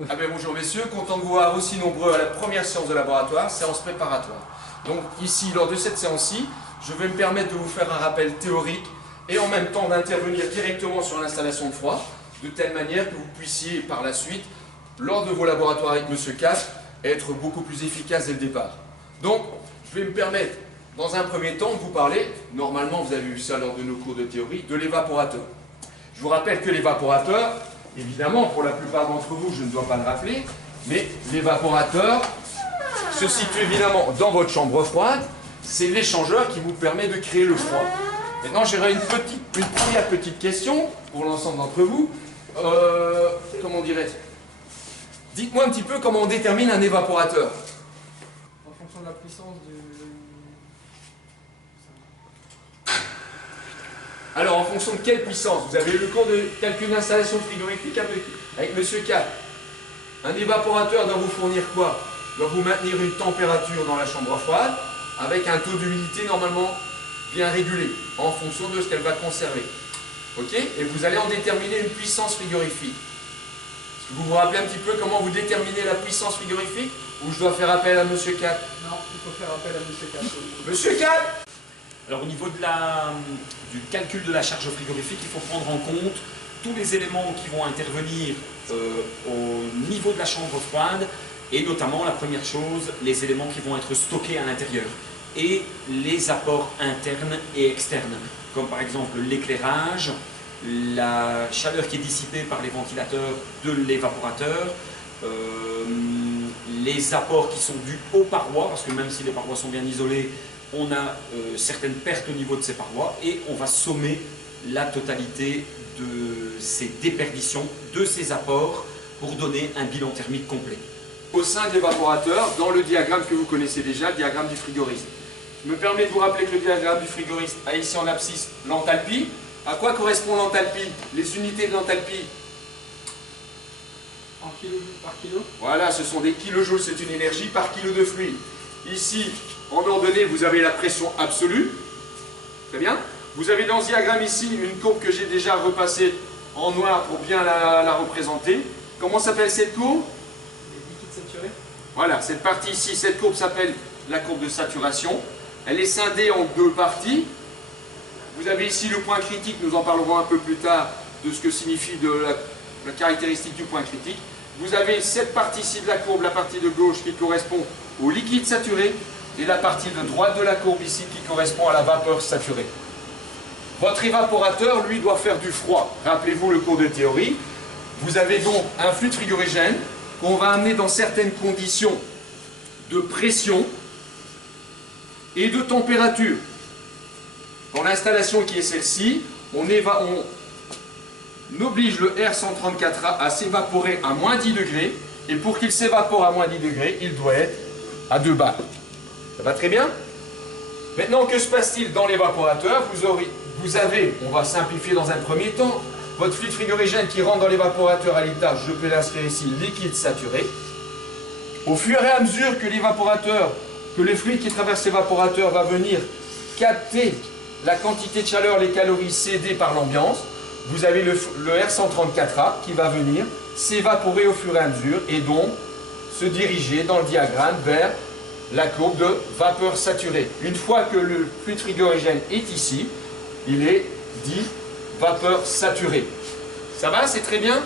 Ah ben bonjour messieurs, content de vous voir aussi nombreux à la première séance de laboratoire, séance préparatoire. Donc ici, lors de cette séance-ci, je vais me permettre de vous faire un rappel théorique et en même temps d'intervenir directement sur l'installation de froid, de telle manière que vous puissiez par la suite, lors de vos laboratoires avec Monsieur Casse, être beaucoup plus efficace dès le départ. Donc, je vais me permettre, dans un premier temps, de vous parler, normalement vous avez vu ça lors de nos cours de théorie, de l'évaporateur. Je vous rappelle que l'évaporateur, évidemment, pour la plupart d'entre vous, je ne dois pas le rappeler, mais l'évaporateur se situe évidemment dans votre chambre froide. C'est l'échangeur qui vous permet de créer le froid. Maintenant, j'aurais une première petite question pour l'ensemble d'entre vous. Comment dirais-je? Dites-moi un petit peu comment on détermine un évaporateur. En fonction de la puissance du... Alors, en fonction de quelle puissance? Vous avez eu le cours de calcul d'installation frigorifique avec Monsieur K. Un évaporateur doit vous fournir quoi? Doit vous maintenir une température dans la chambre froide avec un taux d'humidité normalement bien régulé en fonction de ce qu'elle va conserver. Ok? Et vous allez en déterminer une puissance frigorifique. Est-ce que vous vous rappelez un petit peu comment vous déterminez la puissance frigorifique? Ou je dois faire appel à Monsieur K? Non, il faut faire appel à Monsieur K. Monsieur K! Alors au niveau du calcul de la charge frigorifique, il faut prendre en compte tous les éléments qui vont intervenir au niveau de la chambre froide et notamment la première chose, les éléments qui vont être stockés à l'intérieur et les apports internes et externes, comme par exemple l'éclairage, la chaleur qui est dissipée par les ventilateurs de l'évaporateur, les apports qui sont dus aux parois, parce que même si les parois sont bien isolées, on a certaines pertes au niveau de ces parois et on va sommer la totalité de ces déperditions, de ces apports pour donner un bilan thermique complet. Au sein de l'évaporateur, dans le diagramme que vous connaissez déjà, le diagramme du frigoriste. Je me permets de vous rappeler que le diagramme du frigoriste a ici en abscisse l'enthalpie. À quoi correspond l'enthalpie? Les unités de l'enthalpie? En kilojoules par kilo. Voilà, ce sont des kilojoules, c'est une énergie par kilo de fluide. Ici, en ordonnée, vous avez la pression absolue. Très bien. Vous avez dans ce diagramme ici une courbe que j'ai déjà repassée en noir pour bien la représenter. Comment s'appelle cette courbe? Les liquides saturés. Voilà, cette partie ici, cette courbe s'appelle la courbe de saturation. Elle est scindée en deux parties. Vous avez ici le point critique, nous en parlerons un peu plus tard de ce que signifie la caractéristique du point critique. Vous avez cette partie ici de la courbe, la partie de gauche qui correspond au liquide saturé et la partie de droite de la courbe ici qui correspond à la vapeur saturée. Votre évaporateur, lui, doit faire du froid. Rappelez-vous le cours de théorie. Vous avez donc un fluide frigorigène qu'on va amener dans certaines conditions de pression et de température. Dans l'installation qui est celle-ci, on oblige le R134A à s'évaporer à moins 10 degrés. Et pour qu'il s'évapore à moins 10 degrés, il doit être à 2 bars. Ça va très bien? Maintenant, que se passe-t-il dans l'évaporateur? Vous avez, on va simplifier dans un premier temps, votre fluide frigorigène qui rentre dans l'évaporateur à l'étage, je peux l'inscrire ici, liquide saturé. Au fur et à mesure que l'évaporateur, que le fluide qui traverse l'évaporateur va venir capter la quantité de chaleur, les calories cédées par l'ambiance, vous avez le R134A qui va venir s'évaporer au fur et à mesure et donc se diriger dans le diagramme vers la courbe de vapeur saturée. Une fois que le fluide frigorigène est ici, il est dit vapeur saturée. Ça va, c'est très bien.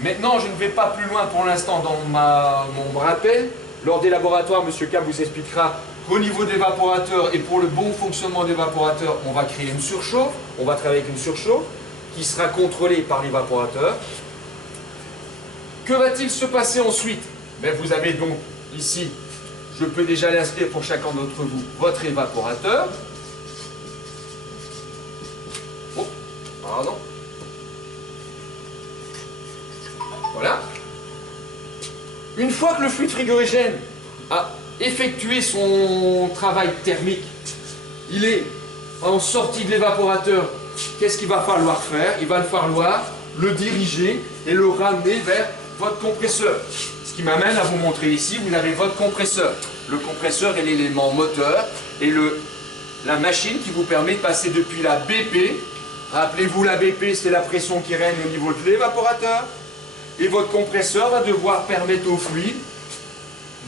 Maintenant, je ne vais pas plus loin pour l'instant dans mon rappel. Lors des laboratoires, M. K vous expliquera qu'au niveau des évaporateurs et pour le bon fonctionnement des évaporateurs, on va créer une surchauffe. On va travailler avec une surchauffe qui sera contrôlée par l'évaporateur. Que va-t-il se passer ensuite? Vous avez donc ici, je peux déjà l'inscrire pour chacun d'entre vous, votre évaporateur. Oh, pardon. Voilà. Une fois que le fluide frigorigène a effectué son travail thermique, il est en sortie de l'évaporateur, qu'est-ce qu'il va falloir faire? Il va falloir le diriger et le ramener vers votre compresseur. Ce qui m'amène à vous montrer ici, vous avez votre compresseur. Le compresseur est l'élément moteur et la machine qui vous permet de passer depuis la BP. Rappelez-vous, la BP, c'est la pression qui règne au niveau de l'évaporateur. et votre compresseur va devoir permettre au fluide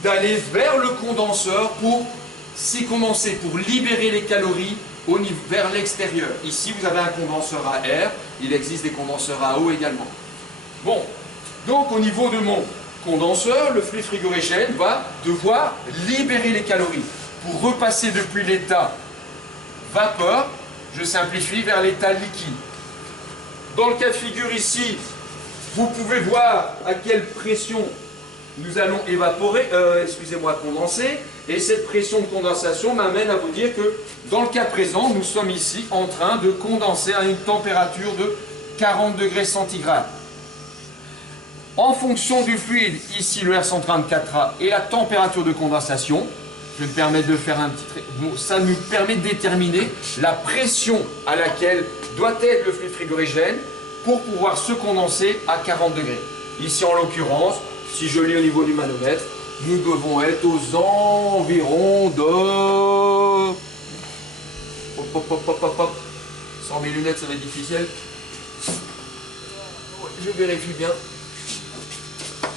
d'aller vers le condenseur pour s'y condenser, pour libérer les calories vers l'extérieur. Ici, vous avez un condenseur à air, il existe des condenseurs à eau également. Bon, donc au niveau de mon condenseur, le fluide frigorigène va devoir libérer les calories pour repasser depuis l'état vapeur, je simplifie, vers l'état liquide. Dans le cas de figure ici, vous pouvez voir à quelle pression nous allons condenser. Et cette pression de condensation m'amène à vous dire que dans le cas présent, nous sommes ici en train de condenser à une température de 40 degrés centigrades. En fonction du fluide, ici le R134A et la température de condensation, je vais me permettre de faire un petit... ça nous permet de déterminer la pression à laquelle doit être le fluide frigorigène pour pouvoir se condenser à 40 degrés. Ici en l'occurrence, si je lis au niveau du manomètre, nous devons être aux environs de... Sans mes lunettes, ça va être difficile. Je vérifie bien.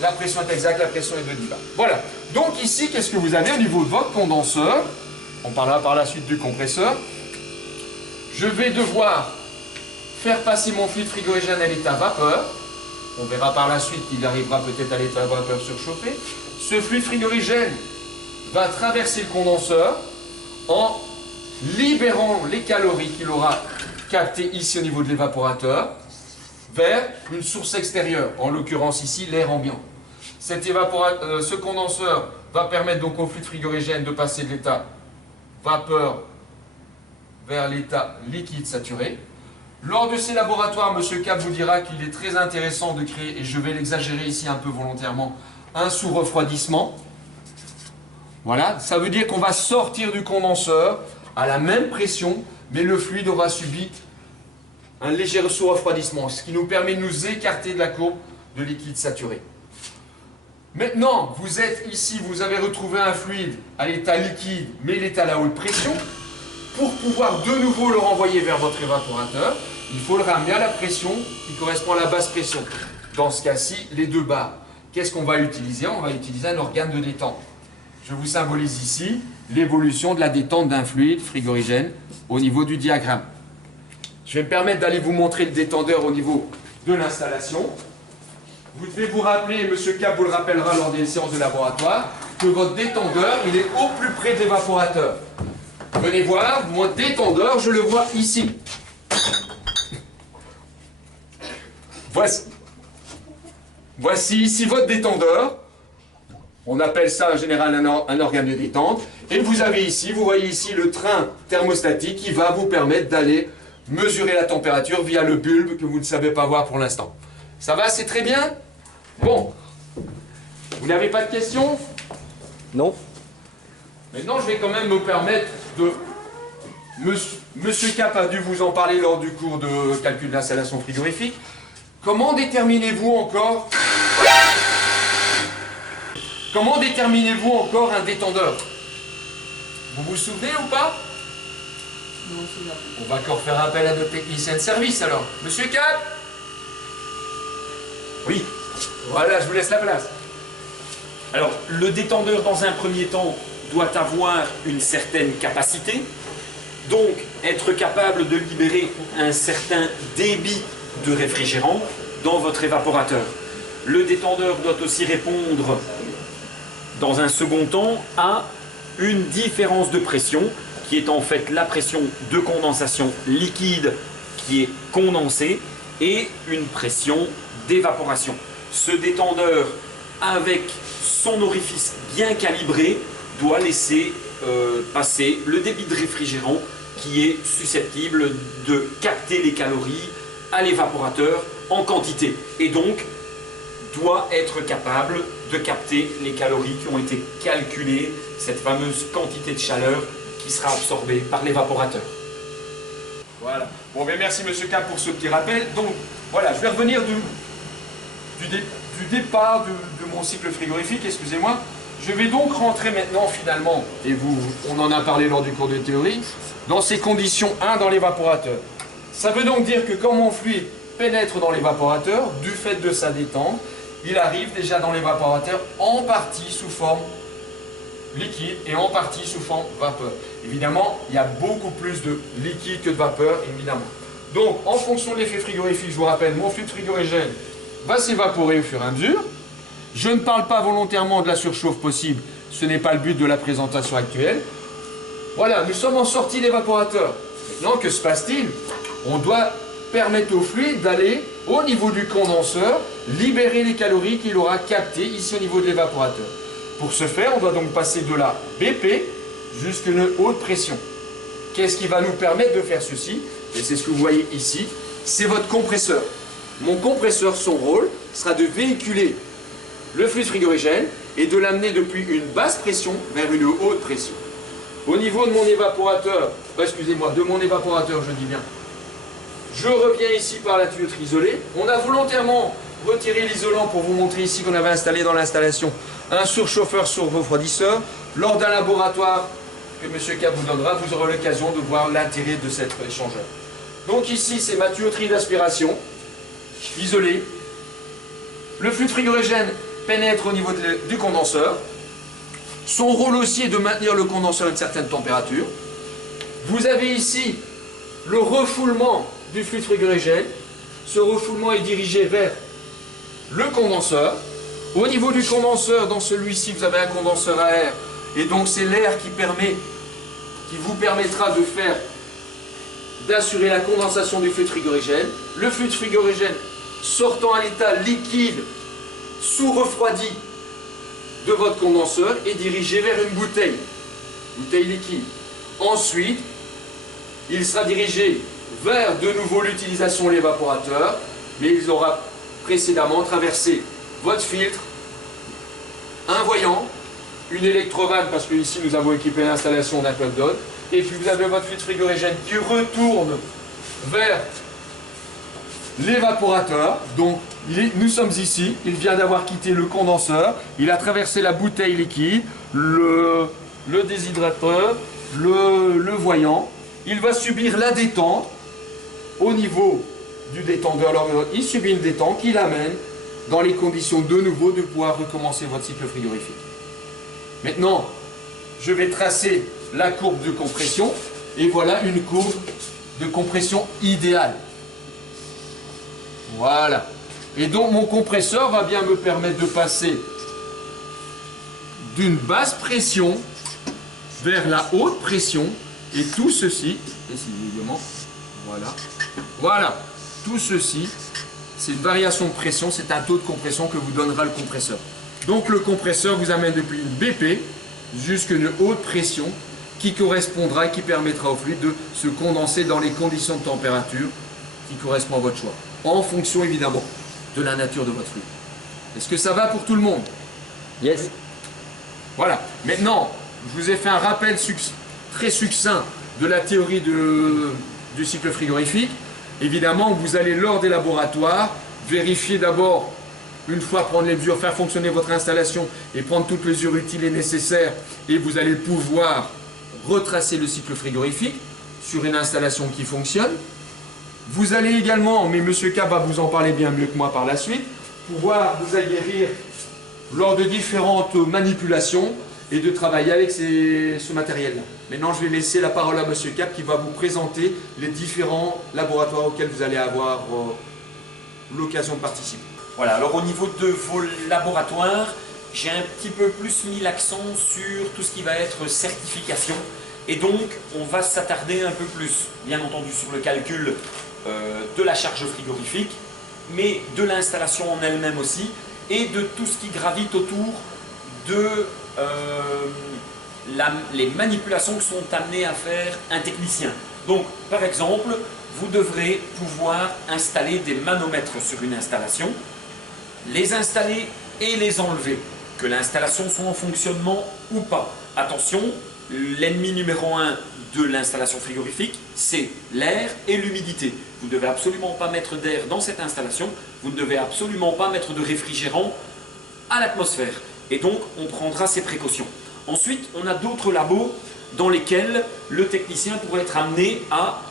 La pression est exacte, la pression est de 10 bar. Voilà. Donc ici, qu'est-ce que vous avez au niveau de votre condenseur? On parlera par la suite du compresseur. Je vais devoir faire passer mon fluide frigorigène à l'état vapeur. On verra par la suite qu'il arrivera peut-être à l'état vapeur surchauffé. Ce fluide frigorigène va traverser le condenseur en libérant les calories qu'il aura captées ici au niveau de l'évaporateur vers une source extérieure, en l'occurrence ici l'air ambiant. Ce condenseur va permettre donc au fluide frigorigène de passer de l'état vapeur vers l'état liquide saturé. Lors de ces laboratoires, M. Cap vous dira qu'il est très intéressant de créer, et je vais l'exagérer ici un peu volontairement, un sous-refroidissement. Voilà, ça veut dire qu'on va sortir du condenseur à la même pression, mais le fluide aura subi un léger sous-refroidissement, ce qui nous permet de nous écarter de la courbe de liquide saturé. Maintenant, vous êtes ici, vous avez retrouvé un fluide à l'état liquide, mais il est à la haute pression. Pour pouvoir de nouveau le renvoyer vers votre évaporateur, il faut le ramener à la pression qui correspond à la basse pression. Dans ce cas-ci, les 2 bars. Qu'est-ce qu'on va utiliser? On va utiliser un organe de détente. Je vous symbolise ici l'évolution de la détente d'un fluide frigorigène au niveau du diagramme. Je vais me permettre d'aller vous montrer le détendeur au niveau de l'installation. Vous devez vous rappeler, M. Cap vous le rappellera lors des séances de laboratoire, que votre détendeur, il est au plus près de l'évaporateur. Venez voir, mon détendeur, je le vois ici. Voici ici votre détendeur. On appelle ça en général un organe de détente. Et vous avez ici, vous voyez ici le train thermostatique qui va vous permettre d'aller mesurer la température via le bulbe que vous ne savez pas voir pour l'instant. Ça va, c'est très bien? Bon. Vous n'avez pas de questions? Non. Maintenant, je vais quand même me permettre de... Monsieur Cap a dû vous en parler lors du cours de calcul d'installation frigorifique. Comment déterminez-vous encore un détendeur? Vous vous souvenez ou pas? Non, c'est là. On va encore faire appel à notre technicien de service alors. Monsieur Cap? Oui. Voilà, je vous laisse la place. Alors, le détendeur, dans un premier temps, doit avoir une certaine capacité, donc être capable de libérer un certain débit de réfrigérant dans votre évaporateur. Le détendeur doit aussi répondre, dans un second temps, à une différence de pression, qui est en fait la pression de condensation liquide qui est condensée, et une pression d'évaporation. Ce détendeur, avec son orifice bien calibré, doit laisser passer le débit de réfrigérant qui est susceptible de capter les calories à l'évaporateur en quantité et donc doit être capable de capter les calories qui ont été calculées, cette fameuse quantité de chaleur qui sera absorbée par l'évaporateur. Voilà. Bon, ben merci Monsieur Cap pour ce petit rappel. Donc, voilà, je vais revenir du départ de mon cycle frigorifique, excusez-moi. Je vais donc rentrer maintenant finalement, et on en a parlé lors du cours de théorie, dans ces conditions 1 dans l'évaporateur. Ça veut donc dire que quand mon fluide pénètre dans l'évaporateur, du fait de sa détente, il arrive déjà dans l'évaporateur en partie sous forme liquide et en partie sous forme vapeur. Évidemment, il y a beaucoup plus de liquide que de vapeur, évidemment. Donc, en fonction de l'effet frigorifique, je vous rappelle, mon fluide frigorigène va s'évaporer au fur et à mesure. Je ne parle pas volontairement de la surchauffe possible, ce n'est pas le but de la présentation actuelle. Voilà, nous sommes en sortie d'évaporateur. Maintenant, que se passe-t-il? On doit permettre au fluide d'aller au niveau du condenseur, libérer les calories qu'il aura captées ici au niveau de l'évaporateur. Pour ce faire, on doit donc passer de la BP jusqu'à une haute pression. Qu'est-ce qui va nous permettre de faire ceci? Et c'est ce que vous voyez ici, c'est votre compresseur. Mon compresseur, son rôle sera de véhiculer le fluide frigorigène et de l'amener depuis une basse pression vers une haute pression. Au niveau de mon évaporateur, excusez-moi, de mon évaporateur, je dis bien, je reviens ici par la tuyauterie isolée. On a volontairement retiré l'isolant pour vous montrer ici qu'on avait installé dans l'installation un surchauffeur sur refroidisseur. Lors d'un laboratoire que M. Cap vous donnera, vous aurez l'occasion de voir l'intérêt de cet échangeur. Donc ici, c'est ma tuyauterie d'aspiration isolée. Le fluide frigorigène pénètre au niveau du condenseur. Son rôle aussi est de maintenir le condenseur à une certaine température. Vous avez ici le refoulement du fluide frigorigène. Ce refoulement est dirigé vers le condenseur. Au niveau du condenseur, dans celui-ci, vous avez un condenseur à air. Et donc c'est l'air qui vous permettra d'assurer la condensation du fluide frigorigène. Le fluide frigorigène sortant à l'état liquide, sous-refroidi de votre condenseur est dirigé vers une bouteille liquide. Ensuite, il sera dirigé vers de nouveau l'utilisation de l'évaporateur, mais il aura précédemment traversé votre filtre, un voyant, une électrovanne, parce que ici nous avons équipé l'installation d'un club d'eau, et puis vous avez votre fluide frigorigène qui retourne vers l'évaporateur. Donc nous sommes ici, il vient d'avoir quitté le condenseur, il a traversé la bouteille liquide, le déshydrateur, le voyant, il va subir la détente au niveau du détendeur. Alors il subit une détente qui l'amène dans les conditions de nouveau de pouvoir recommencer votre cycle frigorifique. Maintenant, je vais tracer la courbe de compression et voilà une courbe de compression idéale. Voilà. Et donc mon compresseur va bien me permettre de passer d'une basse pression vers la haute pression et tout ceci, voilà, tout ceci, c'est une variation de pression, c'est un taux de compression que vous donnera le compresseur. Donc le compresseur vous amène depuis une BP jusqu'à une haute pression qui correspondra et qui permettra au fluide de se condenser dans les conditions de température qui correspondent à votre choix, en fonction évidemment de la nature de votre fluide. Est-ce que ça va pour tout le monde? Yes. Voilà. Maintenant, je vous ai fait un rappel très succinct de la théorie du cycle frigorifique. Évidemment, vous allez lors des laboratoires vérifier d'abord, une fois prendre les mesures, faire fonctionner votre installation et prendre toutes les mesures utiles et nécessaires, et vous allez pouvoir retracer le cycle frigorifique sur une installation qui fonctionne. Vous allez également, mais M. K va vous en parler bien mieux que moi par la suite, pouvoir vous aguerrir lors de différentes manipulations et de travailler avec ce matériel-là. Maintenant, je vais laisser la parole à M. Cap qui va vous présenter les différents laboratoires auxquels vous allez avoir l'occasion de participer. Voilà, alors au niveau de vos laboratoires, j'ai un petit peu plus mis l'accent sur tout ce qui va être certification. Et donc, on va s'attarder un peu plus, bien entendu, sur le calcul de la charge frigorifique, mais de l'installation en elle-même aussi, et de tout ce qui gravite autour de les manipulations que sont amenés à faire un technicien. Donc, par exemple, vous devrez pouvoir installer des manomètres sur une installation, les installer et les enlever, que l'installation soit en fonctionnement ou pas. Attention, l'ennemi numéro 1 de l'installation frigorifique, c'est l'air et l'humidité. Vous ne devez absolument pas mettre d'air dans cette installation, vous ne devez absolument pas mettre de réfrigérant à l'atmosphère. Et donc, on prendra ces précautions. Ensuite, on a d'autres labos dans lesquels le technicien pourrait être amené à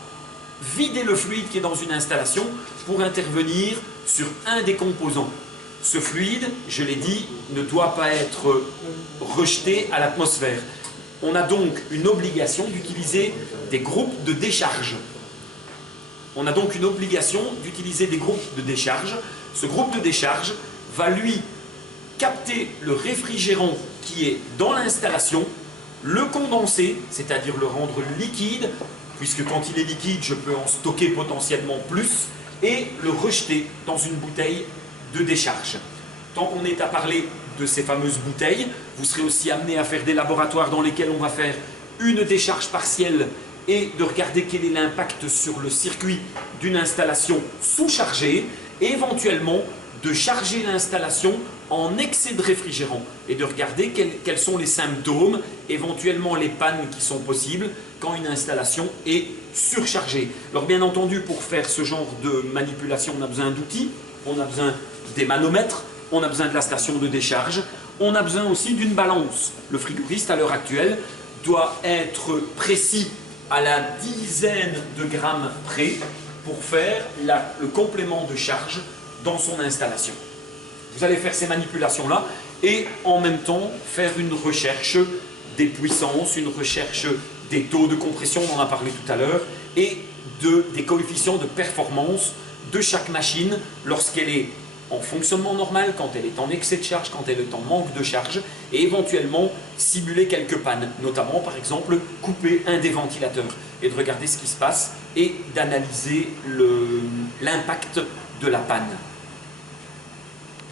vider le fluide qui est dans une installation pour intervenir sur un des composants. Ce fluide, je l'ai dit, ne doit pas être rejeté à l'atmosphère. On a donc une obligation d'utiliser des groupes de décharge. On a donc une obligation d'utiliser des groupes de décharge. Ce groupe de décharge va lui capter le réfrigérant qui est dans l'installation, le condenser, c'est-à-dire le rendre liquide, puisque quand il est liquide, je peux en stocker potentiellement plus, et le rejeter dans une bouteille de décharge. Tant qu'on est à parler de ces fameuses bouteilles, vous serez aussi amené à faire des laboratoires dans lesquels on va faire une décharge partielle et de regarder quel est l'impact sur le circuit d'une installation sous-chargée, et éventuellement de charger l'installation en excès de réfrigérant et de regarder quels sont les symptômes, éventuellement les pannes qui sont possibles quand une installation est surchargée. Alors bien entendu, pour faire ce genre de manipulation, on a besoin d'outils, on a besoin des manomètres, on a besoin de la station de décharge, on a besoin aussi d'une balance. Le frigoriste à l'heure actuelle doit être précis à la dizaine de grammes près pour faire le complément de charge dans son installation. Vous allez faire ces manipulations-là et en même temps faire une recherche des puissances, une recherche des taux de compression, on en a parlé tout à l'heure, et des coefficients de performance de chaque machine lorsqu'elle est en fonctionnement normal, quand elle est en excès de charge, quand elle est en manque de charge, et éventuellement simuler quelques pannes, notamment par exemple couper un des ventilateurs, et de regarder ce qui se passe et d'analyser l'impact de la panne.